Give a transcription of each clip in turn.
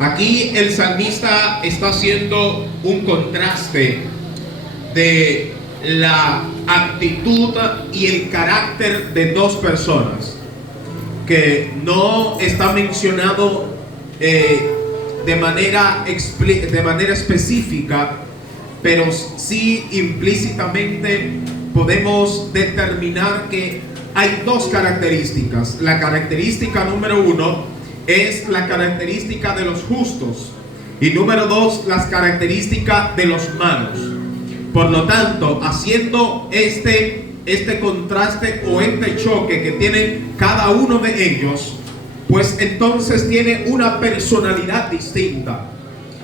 Aquí el salmista está haciendo un contraste de la actitud y el carácter de dos personas que no está mencionado de manera específica, pero sí implícitamente podemos determinar que hay dos características. La característica número uno es la característica de los justos y número dos, las características de los malos. Por lo tanto, haciendo este contraste o este choque que tienen cada uno de ellos, pues entonces tiene una personalidad distinta.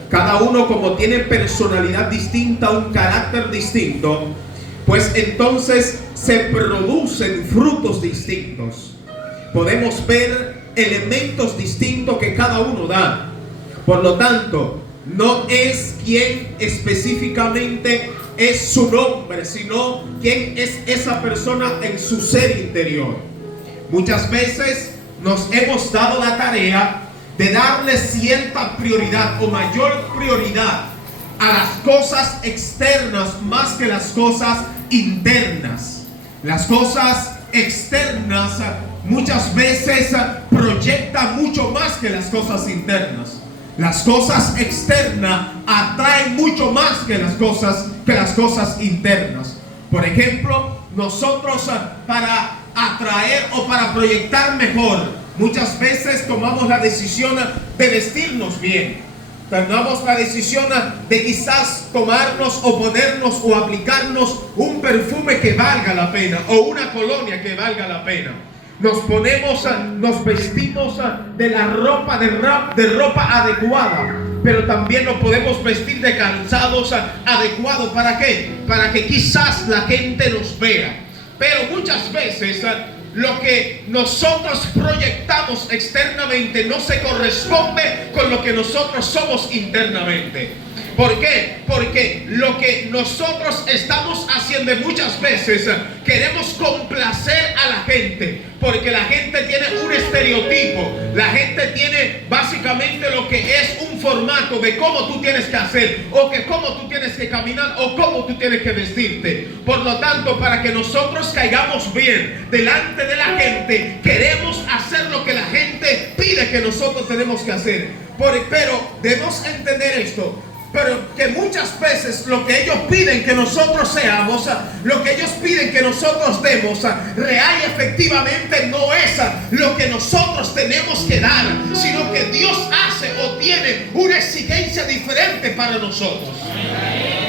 Cada uno, como tiene personalidad distinta, un carácter distinto, pues entonces se producen frutos distintos. Podemos ver elementos distintos que cada uno da. Por lo tanto, no es quien específicamente es su nombre, sino quién es esa persona en su ser interior. Muchas veces nos hemos dado la tarea de darle cierta prioridad o mayor prioridad a las cosas externas más que las cosas internas. Las cosas externas muchas veces proyectan mucho más que las cosas internas. Las cosas externas atraen mucho más que las cosas internas. Por ejemplo, nosotros para atraer o para proyectar mejor, muchas veces tomamos la decisión de vestirnos bien. Tomamos la decisión de quizás tomarnos o ponernos o aplicarnos un perfume que valga la pena o una colonia que valga la pena. Nos vestimos de la ropa de ropa adecuada, pero también nos podemos vestir de calzados adecuados. ¿Para qué? Para que quizás la gente nos vea. Pero muchas veces lo que nosotros proyectamos externamente no se corresponde con lo que nosotros somos internamente. ¿Por qué? Porque lo que nosotros estamos haciendo muchas veces queremos complacer a la gente, porque la gente tiene un estereotipo, la gente tiene básicamente lo que es un formato de cómo tú tienes que hacer, o que cómo tú tienes que caminar, o cómo tú tienes que vestirte. Por lo tanto, para que nosotros caigamos bien delante de la gente, queremos hacer lo que la gente pide que nosotros tenemos que hacer. Pero debemos entender esto. Pero que muchas veces lo que ellos piden que nosotros seamos, lo que ellos piden que nosotros demos, real y efectivamente no es lo que nosotros tenemos que dar, sino que Dios hace o tiene una exigencia diferente para nosotros.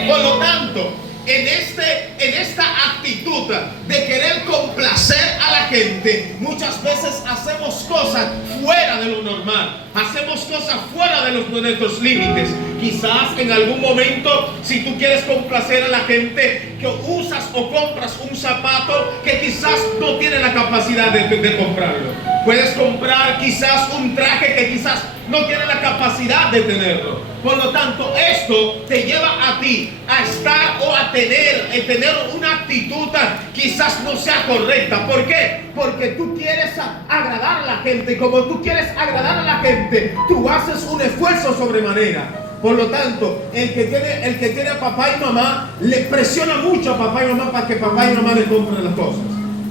Por lo tanto, en esta actitud de querer complacer a la gente, muchas veces hacemos cosas fuera de lo normal, hacemos cosas fuera de nuestros límites. Quizás en algún momento, si tú quieres complacer a la gente, que usas o compras un zapato que quizás no tiene la capacidad de comprarlo. Puedes comprar quizás un traje que quizás no tiene la capacidad de tenerlo. Por lo tanto, esto te lleva a ti a estar o a tener una actitud quizás no sea correcta. ¿Por qué? Porque tú quieres agradar a la gente. Y como tú quieres agradar a la gente, tú haces un esfuerzo sobremanera. Por lo tanto, el que tiene a papá y mamá le presiona mucho a papá y mamá para que papá y mamá le compren las cosas.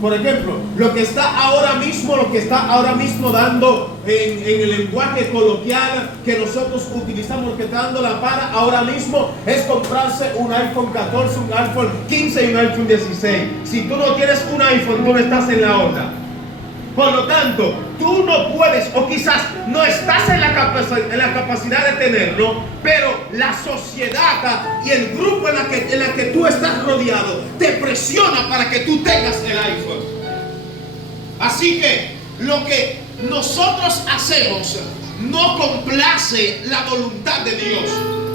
Por ejemplo, lo que está ahora mismo dando en el lenguaje coloquial que nosotros utilizamos, lo que está dando la para ahora mismo es comprarse un iPhone 14, un iPhone 15 y un iPhone 16. Si tú no tienes un iPhone, tú no estás en la onda. Por lo tanto, tú no puedes o quizás no estás en la capacidad de tenerlo, pero la sociedad y el grupo en la que tú estás rodeado te presiona para que tú tengas el iPhone. Así que lo que nosotros hacemos no complace la voluntad de Dios,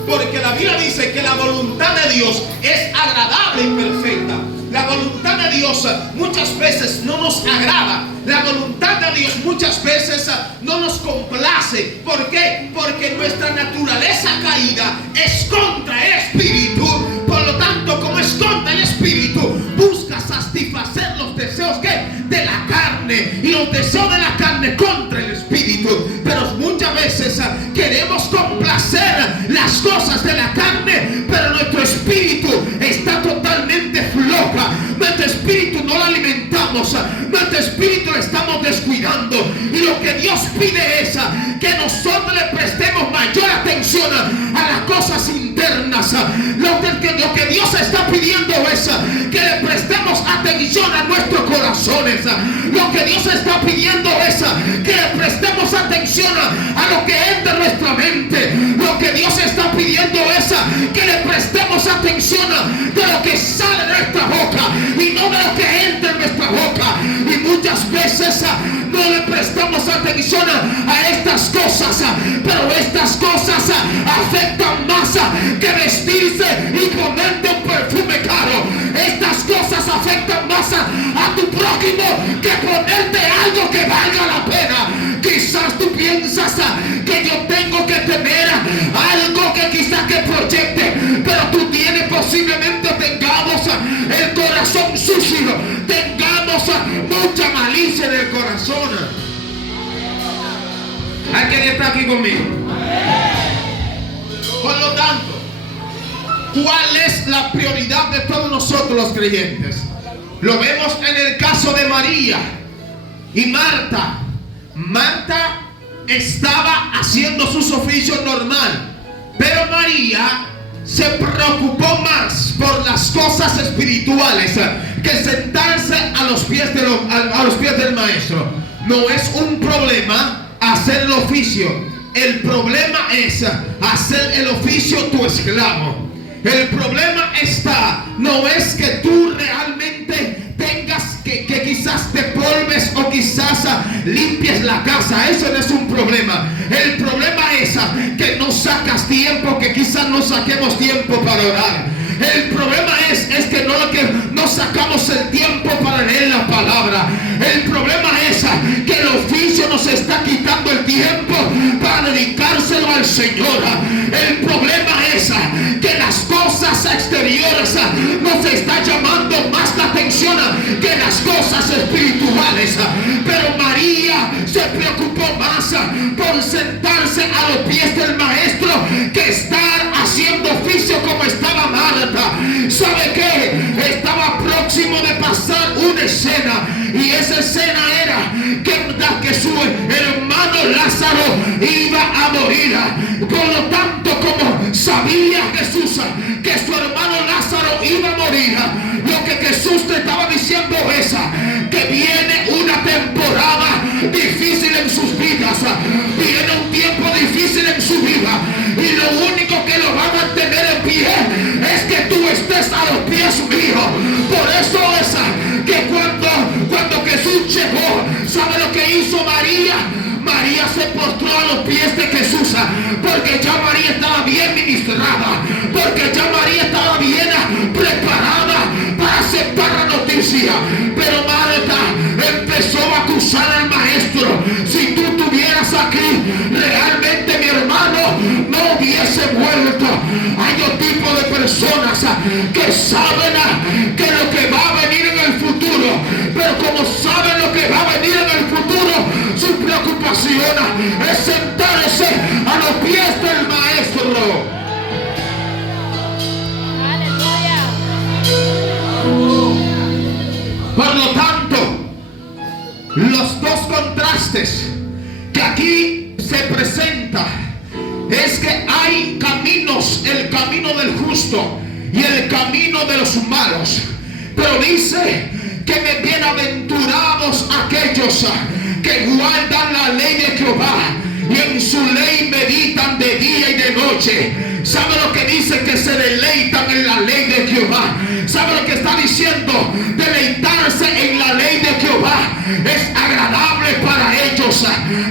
porque la Biblia dice que la voluntad de Dios es agradable y perfecta. La voluntad de Dios muchas veces no nos agrada. La voluntad de Dios muchas veces no nos complace. ¿Por qué? Porque nuestra naturaleza caída es contra el Espíritu. Por lo tanto, como es contra el Espíritu, busca satisfacer los deseos de la carne. Y los deseos de la carne contra el Espíritu. Pero muchas cosas de la carne, pero nuestro espíritu está totalmente floja. Nuestro espíritu no lo alimentamos, nuestro espíritu lo estamos descuidando. Y lo que Dios pide es que nosotros le prestemos mayor atención a las cosas internas. Lo que Dios está pidiendo es que le prestemos atención a nuestros corazones. Lo que Dios está pidiendo es que le prestemos atención a lo que entra en nuestra mente. Lo que Dios está pidiendo es que le prestemos atención de lo que sale de nuestra boca y no de lo que entra en nuestra boca. Y muchas veces no le prestamos atención a estas cosas, pero estas cosas afectan más que vestirse y ponerte un perfume caro. Estas cosas afectan más a tu prójimo que ponerte algo que valga la pena. Quizás tú piensas que yo tengo que tener algo que quizás que proyecte, pero tú tienes, posiblemente tengamos el corazón sucio, tengamos mucha malicia en el corazón. ¿Alguien está aquí conmigo? Por lo tanto, ¿cuál es la prioridad de todos nosotros los creyentes? Lo vemos en el caso de María y Marta. Marta estaba haciendo sus oficios normal, pero María se preocupó más por las cosas espirituales que sentarse a los pies del maestro. No es un problema hacer el oficio, el problema es hacer el oficio tu esclavo. El problema no es que tú realmente tengas que quizás te polves o quizás limpies la casa. Eso no es un problema. El problema es que no sacas tiempo, que quizás no saquemos tiempo para orar. El problema es que no sacamos el tiempo para leer la palabra. El problema es que el oficio nos está quitando el tiempo para dedicárselo al Señor. El problema es que las cosas exteriores nos está llamando más la atención que las cosas espirituales. Pero María se preocupó más por sentarse a los pies del maestro que estar haciendo oficio como estaba Marta. ¿Sabe qué? Estaba próximo de pasar una escena, y esa escena era que su hermano Lázaro iba a morir. Por lo tanto, como sabía Jesús que su hermano Lázaro iba a morir, lo que Jesús le estaba diciendo es que viene una temporada difícil en sus vidas, viene un tiempo difícil en su vida, y lo único que lo va a mantener en pie es que tú estés a los pies míos. Por eso es que cuando Jesús llegó, ¿sabe lo que hizo María? María se postró a los pies de Jesús, porque ya María estaba bien ministrada, porque ya María estaba bien preparada para aceptar la noticia. Pero Marta empezó a acusar al maestro. Si tú estuvieras aquí, realmente mi hermano no hubiese vuelto. Hay otro tipo de personas que saben que lo que va a venir en el futuro, pero como saben lo que va a venir en el futuro, su preocupación es sentarse a los pies del maestro. Aleluya. Por lo tanto, los dos contrastes que aquí se presenta es que hay caminos, el camino del justo y el camino de los malos. Pero dice que bienaventurados aquellos que guardan la ley de Jehová y en su ley meditan de día y de noche. ¿Sabe lo que dice? Que se deleitan en la ley de Jehová. ¿Sabe lo que está diciendo? Deleitarse en la ley de Jehová es agradable para ellos.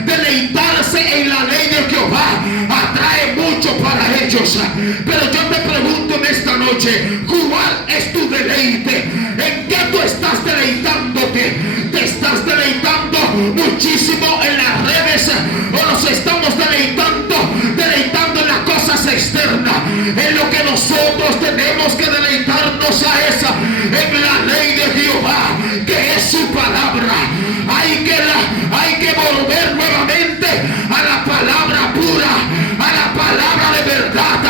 Deleitarse en la ley de Jehová atrae mucho para ellos. Pero yo te pregunto en esta noche, ¿cuál es tu deleite? ¿En qué tú estás deleitándote? ¿Te estás deleitando muchísimo en las redes, o nos estamos deleitando en las cosas externas? En lo que nosotros tenemos que deleitarnos en la ley de Jehová, que es su palabra. Hay que volver nuevamente a la palabra pura, a la palabra de verdad,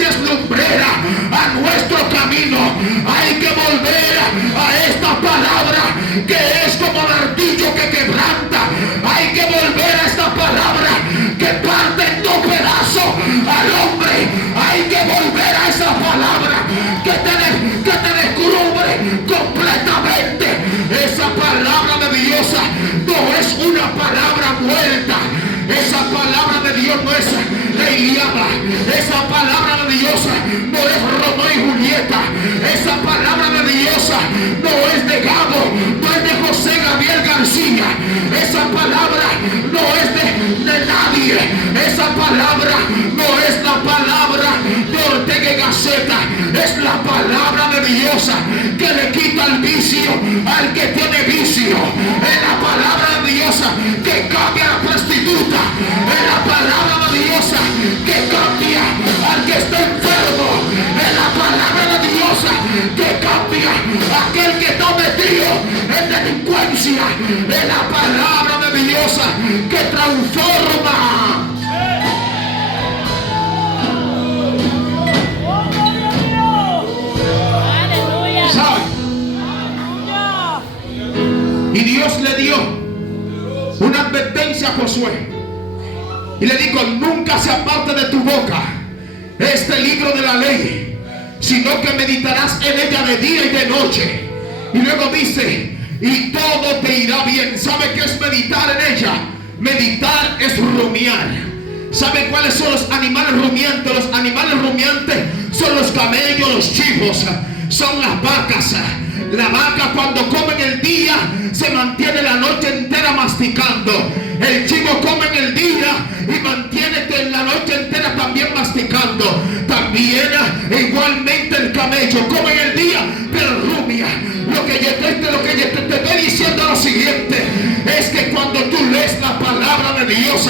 iglesia es lumbrera a nuestro camino. Hay que volver a esta palabra que es como martillo que quebranta. Hay que volver a esta palabra que parte en dos pedazos al hombre. Hay que volver a esa palabra que te descubre completamente. Esa palabra de Dios no es una palabra muerta. Esa palabra de Dios no es Eliaba. Esa palabra de Dios no es Romeo y Julieta. Esa palabra de Dios no es de Gabo, no es de José Gabriel García. Esa palabra no es de nadie. Esa palabra no es la palabra de Ortega y Gaceta. Es la palabra de Dios que le quita el vicio al que tiene vicio. Es la palabra de Dios que cambia a la prostituta. Es la palabra de Dios que cambia al que está enfermo. Es la palabra de Dios que cambia a aquel que está metido en delincuencia. Es la palabra de Dios que transforma. ¿Sabe? Y Dios le dio una advertencia a Josué y le dijo: nunca se aparte de tu boca este libro de la ley, sino que meditarás en ella de día y de noche. Y luego dice: y todo te irá bien. ¿Sabe qué es meditar en ella? Meditar es rumiar. ¿Sabe cuáles son los animales rumiantes? Los animales rumiantes son los camellos, los chivos, son las vacas. La vaca cuando come en el día se mantiene la noche entera masticando. El chivo come en el día y mantiene la noche entera también masticando. También igualmente el camello come en el día pero rumia. Lo que yo te estoy diciendo es lo siguiente: es que cuando tú lees la palabra de Dios,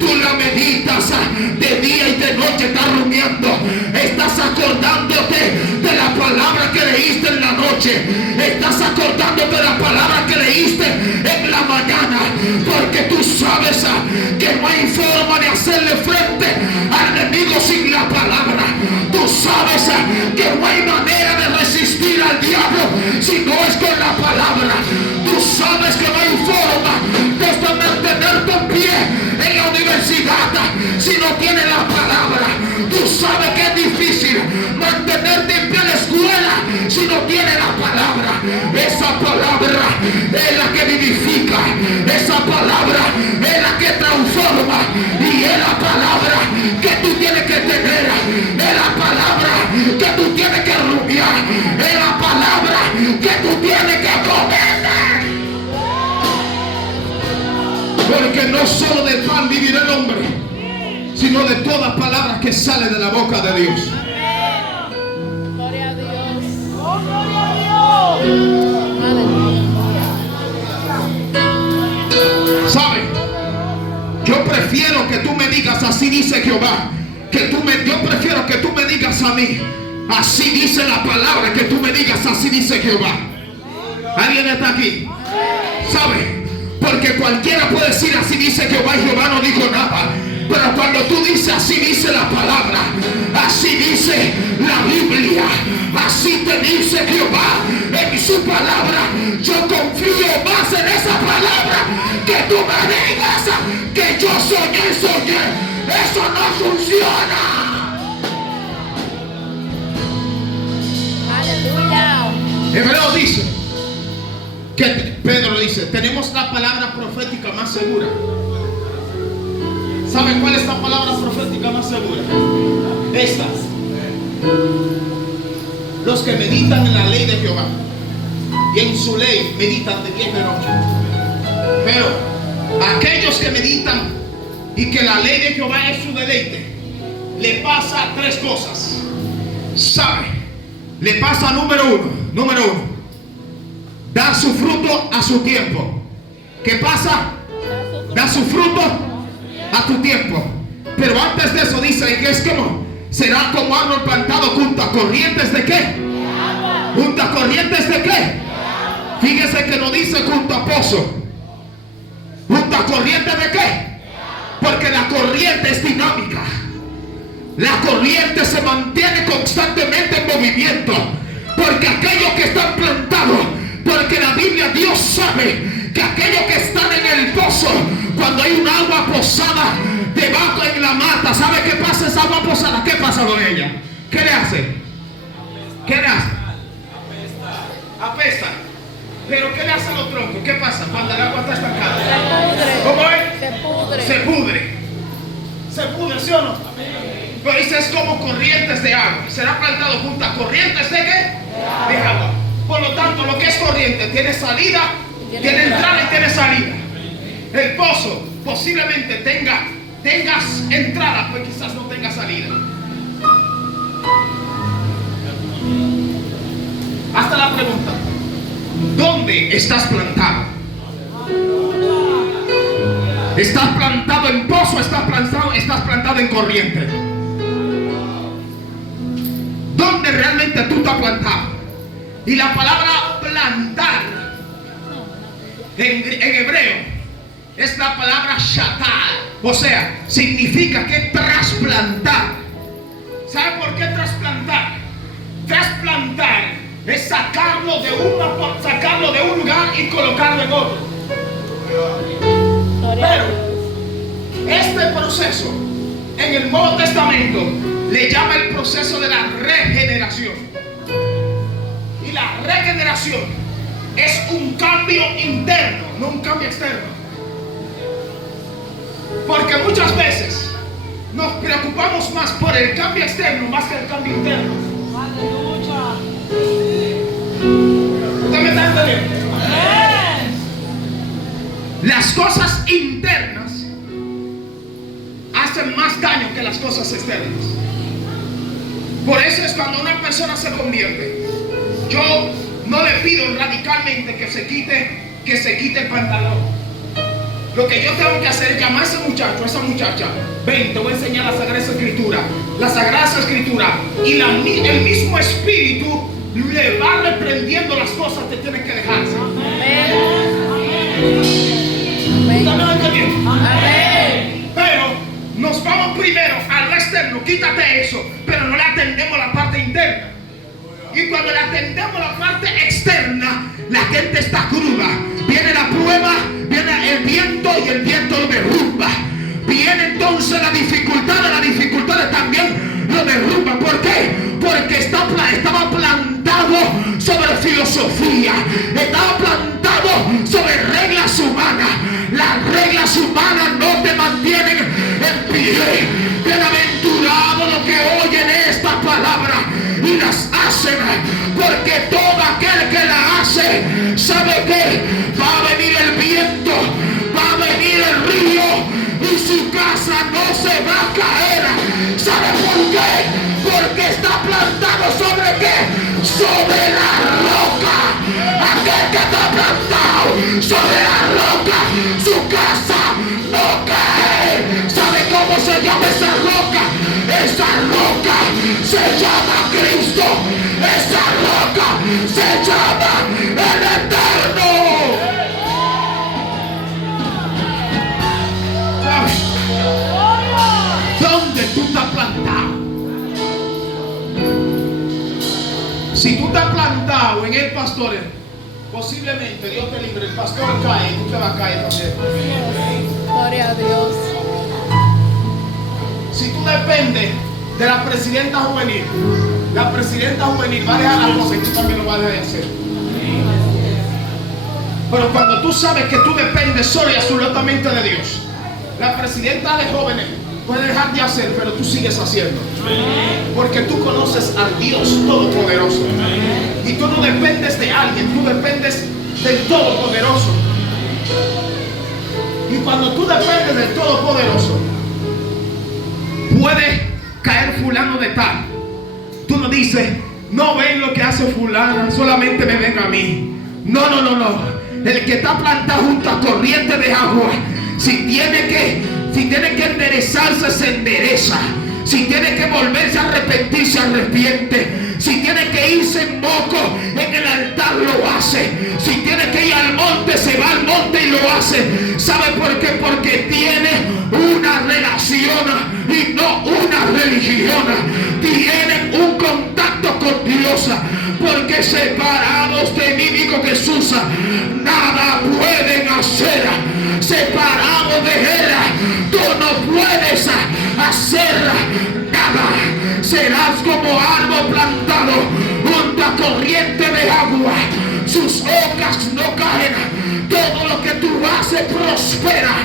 tú la meditas de día y de noche, estás rumiando, estás acordándote de la palabra que leíste en la noche, estás acordándote de la palabra que leíste en la mañana, porque tú sabes que no hay forma de hacerle frente al enemigo sin la palabra. Tú sabes que no hay manera de resistir al diablo si no es con la palabra. Tú sabes que no hay forma de mantenerte en pie en la universidad si no tiene la palabra. Tú sabes que es difícil mantenerte en pie en la escuela si no tiene la palabra. Esa palabra es la que vivifica, esa palabra es la que transforma, y es la palabra que tú tienes que tener, es la palabra que tú tienes que rumiar, es la palabra que tú tienes que comer. Porque no solo de pan vivirá el hombre, sino de todas palabras que salen de la boca de Dios. Gloria a Dios. Oh, gloria a Dios. Aleluya. ¿Sabe? Yo prefiero que tú me digas: así dice Jehová. Yo prefiero que tú me digas a mí: así dice la palabra, que tú me digas: así dice Jehová. ¿Alguien está aquí? ¿Sabe? Porque cualquiera puede decir: así dice Jehová, y Jehová no dijo nada. Pero cuando tú dices: así dice la palabra, así dice la Biblia, así te dice Jehová en su palabra, yo confío más en esa palabra que tú me digas que yo soñé. Eso no funciona. Aleluya. Hebreo dice que Pedro dice: tenemos la palabra profética más segura. ¿Saben cuál es la palabra profética más segura? Esta: los que meditan en la ley de Jehová, y en su ley meditan de día y de noche. Pero aquellos que meditan y que la ley de Jehová es su deleite, le pasa tres cosas. ¿Sabe? Le pasa número uno, dar su fruto a su tiempo. ¿Qué pasa? Da su fruto a tu tiempo. Pero antes de eso dice que es como: será como árbol plantado junto a corrientes de qué. ¿Junto a corrientes de qué? Fíjese que no dice junto a pozo. ¿Junto a corrientes de qué? Porque la corriente es dinámica. La corriente se mantiene constantemente en movimiento. Porque aquellos que están plantados, porque la Biblia, Dios sabe que aquellos que están en el pozo, cuando hay un agua posada debajo en la mata, ¿sabe qué pasa esa agua posada? ¿Qué pasa con ella? ¿Qué le hace? ¿Qué le hace? Apesta. Pero ¿qué le hace a los troncos? ¿Qué pasa cuando el agua está estancada? ¿Cómo es? Se pudre. Se pudre. Se pudre, ¿sí o no? Pero dice, es como corrientes de agua. Será plantado junto a corrientes de ¿qué? De agua. Por lo tanto, lo que es corriente tiene salida, tiene entrada y tiene salida. El pozo posiblemente tengas entrada, pues quizás no tenga salida. Hasta la pregunta: ¿dónde estás plantado? ¿Estás plantado en pozo? ¿Estás plantado en corriente? ¿Dónde realmente tú estás plantado? Y la palabra plantar en hebreo es la palabra shatar. O sea, significa que trasplantar. ¿Sabe por qué trasplantar? Trasplantar es sacarlo de un lugar y colocarlo en otro. Pero este proceso en el Nuevo Testamento le llama el proceso de la regeneración. Y la regeneración es un cambio interno, no un cambio externo. Porque muchas veces nos preocupamos más por el cambio externo más que el cambio interno. Aleluya. ¿Usted me está entendiendo? Las cosas internas hacen más daño que las cosas externas. Por eso es cuando una persona se convierte, yo no le pido radicalmente que se quite el pantalón. Lo que yo tengo que hacer es llamar a ese muchacho, a esa muchacha. Ven, te voy a enseñar la Sagrada Escritura. La Sagrada Escritura. Y el mismo Espíritu le va reprendiendo las cosas que tienen que dejarse. Amén. Pero nos vamos primero a lo externo. Quítate eso. Pero no le atendemos la parte interna. Y cuando le atendemos la parte externa, la gente está cruda. Viene la prueba, viene el viento y el viento lo derrumba. Viene entonces la dificultad también lo derrumba. ¿Por qué? Porque estaba plantado sobre filosofía, estaba plantado sobre reglas humanas. Las reglas humanas no te mantienen en pie. Bienaventurado los que oyen esta palabra y las hacen, porque todo aquel que la hace sabe que va a venir el viento, va a venir el río y su casa no se va a caer. ¿Sabe por qué? Porque está plantado sobre qué? Sobre la roca. Aquel que está plantado sobre la roca, su casa no cae. ¿Sabe cómo se llama esa roca? Esa roca se llama Cristo. Esa roca se llama el Eterno. ¿Dónde tú estás plantado? Si tú estás plantado en el pastor, posiblemente Dios te libre, el pastor cae y tú te vas a caer también. Gloria a Dios. Si tú dependes de la presidenta juvenil, la presidenta juvenil va a dejar las cosas y tú también lo vas a dejar de hacer. Pero cuando tú sabes que tú dependes solo y absolutamente de Dios, la presidenta de jóvenes puede dejar de hacer, pero tú sigues haciendo. Porque tú conoces al Dios Todopoderoso. Y tú no dependes de alguien, tú dependes del Todopoderoso. Y cuando tú dependes del Todopoderoso, puede caer fulano de tal. Tú no dices, no ven lo que hace fulana, solamente me ven a mí. No. El que está plantado junto a corriente de agua, si tiene que enderezarse, se endereza. Si tiene que volverse a arrepentir, se arrepiente. Si tiene que irse en moco en el altar, lo hace. Si tiene que ir al monte, se va al monte y lo hace. ¿Sabe por qué? Porque tiene una relación y no una religión. hacer nada. Serás como árbol plantado junto a corriente de agua. Sus hojas no caen. Todo lo que tú haces prospera.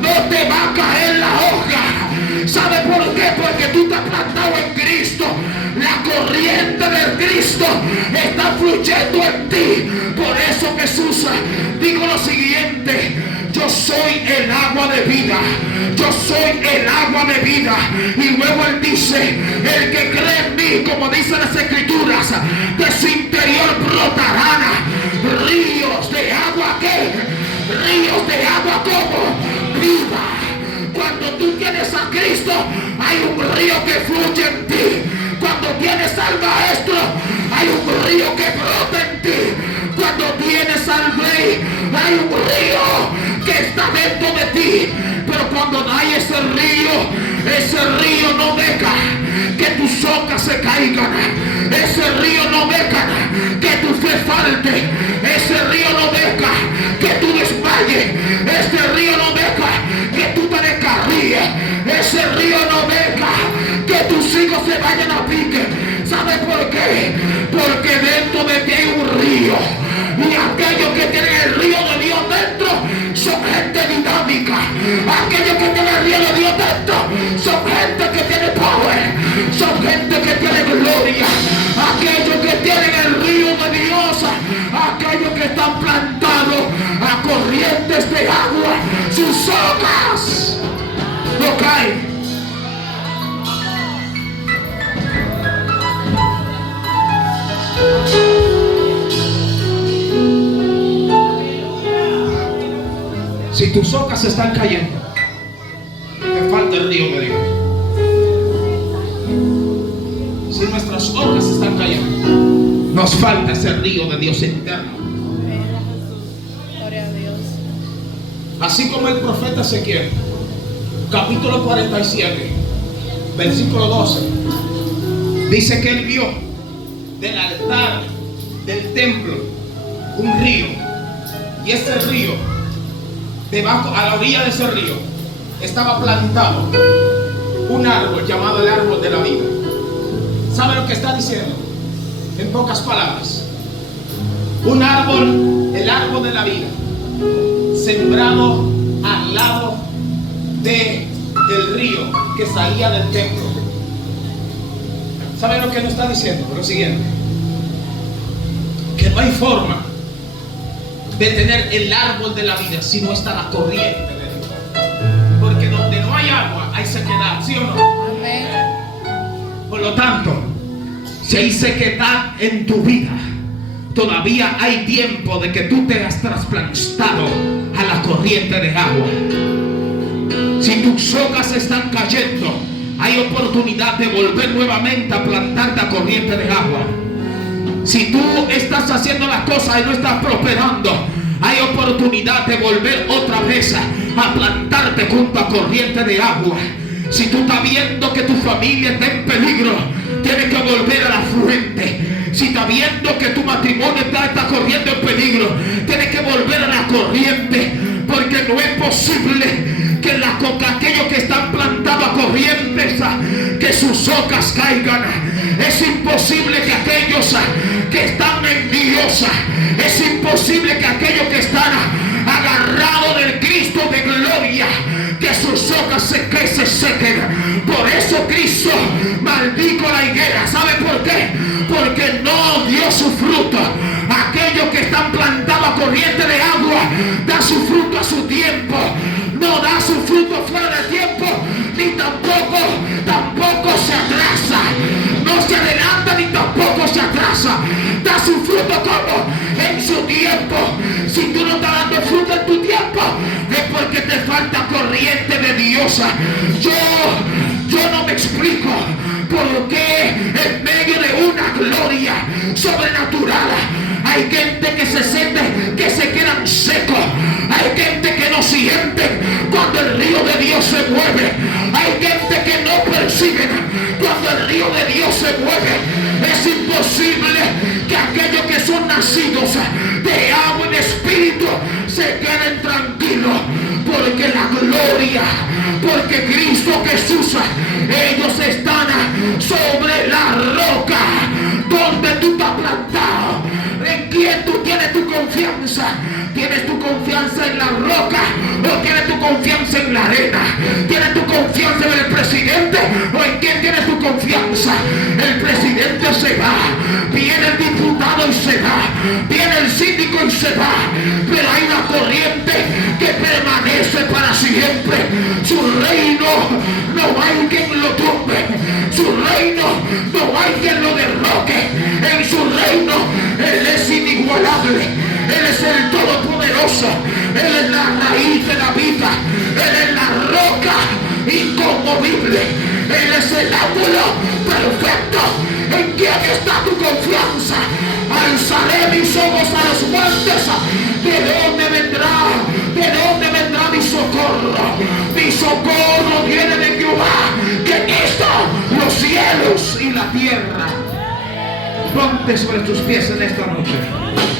No te va a caer la hoja. ¿Sabe por qué? Porque tú estás plantado en Cristo. La corriente del Cristo está fluyendo en ti. Por eso Jesús dijo lo siguiente: yo soy el agua de vida. Yo soy el agua de vida. Y luego él dice: el que cree en mí, como dicen las escrituras, de su interior brotarán ríos de agua. ¿Qué? Ríos de agua como viva. Cuando tú tienes a Cristo, hay un río que fluye en ti. Cuando tienes al Maestro, hay un río que brota en ti. Cuando tienes al Rey, hay un río que está dentro de ti. Pero cuando hay ese río no deja que tus hojas se caigan. Ese río no deja que tu fe falte. Ese río no deja que tú desmayes. Ese río no deja que tú te descarríes. Ese río no deja que tus hijos se vayan a pique. ¿Sabes por qué? Porque dentro de ti hay un río. Y aquellos que tienen el río de Dios dentro son gente dinámica. Aquellos que tienen el río de Dios dentro son gente que tiene power. Son gente que tiene gloria. Aquellos que tienen el río de Dios, aquellos que están plantados a corrientes de agua, sus hojas no caen. Si tus hojas están cayendo, te falta el río de Dios. Si nuestras hojas están cayendo, nos falta ese río de Dios interno. Gloria a Dios. Así como el profeta Ezequiel, capítulo 47, versículo 12, dice que él vio del altar del templo un río, y ese río, debajo, a la orilla de ese río, estaba plantado un árbol llamado el árbol de la vida. ¿Sabe lo que está diciendo? En pocas palabras, un árbol, el árbol de la vida, sembrado al lado del río que salía del templo. ¿Sabe lo que nos está diciendo? Lo siguiente: que no hay forma de tener el árbol de la vida si no está la corriente de Dios. Porque donde no hay agua hay sequedad, ¿sí o no? Amén. Por lo tanto, si hay sequedad en tu vida, todavía hay tiempo de que tú te has trasplantado a la corriente de agua. Si tus hojas están cayendo, hay oportunidad de volver nuevamente a plantarte a corriente de agua. Si tú estás haciendo las cosas y no estás prosperando, hay oportunidad de volver otra vez a plantarte junto a corriente de agua. Si tú estás viendo que tu familia está en peligro, tienes que volver a la fuente. Si estás viendo que tu matrimonio está corriendo en peligro, tienes que volver a la corriente. Porque no es posible que aquellos que están plantados a corrientes, que sus hojas caigan. Es imposible que aquellos que están en Dios, es imposible que aquellos que están agarrados del Cristo de gloria, que sus hojas se sequen. Por eso Cristo maldijo la higuera. ¿Sabe por qué? Porque no dio su fruto. Aquellos que están plantados a corriente de agua da su fruto a su tiempo. No da su fruto fuera de tiempo, ni tampoco se atrasa. No se adelanta ni tampoco se atrasa. Da su fruto como en su tiempo. Si tú no estás dando fruto en tu tiempo, es porque te falta corriente de Dios. Yo no me explico por qué en medio de una gloria sobrenatural hay gente que se siente, que se quedan secos. Hay gente que no sienten cuando el río de Dios se mueve. Hay gente que no perciben cuando el río de Dios se mueve. Es imposible que aquellos que son nacidos de agua y de espíritu se queden tranquilos. porque la gloria, porque Cristo Jesús, ellos están sobre la roca donde tú estás plantado. ¿En quién tú tienes tu confianza? ¿Tienes tu confianza en la roca o tienes tu confianza en la arena? ¿Tienes tu confianza en el presidente o en quién tienes tu confianza? El presidente se va, viene el diputado y se va, viene el síndico y se va, pero hay una corriente que permanece para siempre. Su reino no hay quien lo tumbe, su reino no hay quien lo derroque. En su reino Él es inigualable, Él es el todopoderoso, Él es la raíz de la vida, Él es la roca inconmovible, Él es el ángulo perfecto. ¿En quién está tu confianza? Alzaré mis ojos a los montes. ¿De dónde vendrá? ¿De dónde vendrá mi socorro? Mi socorro viene de Jehová, que hizo los cielos y la tierra. Ponte sobre tus pies en esta noche.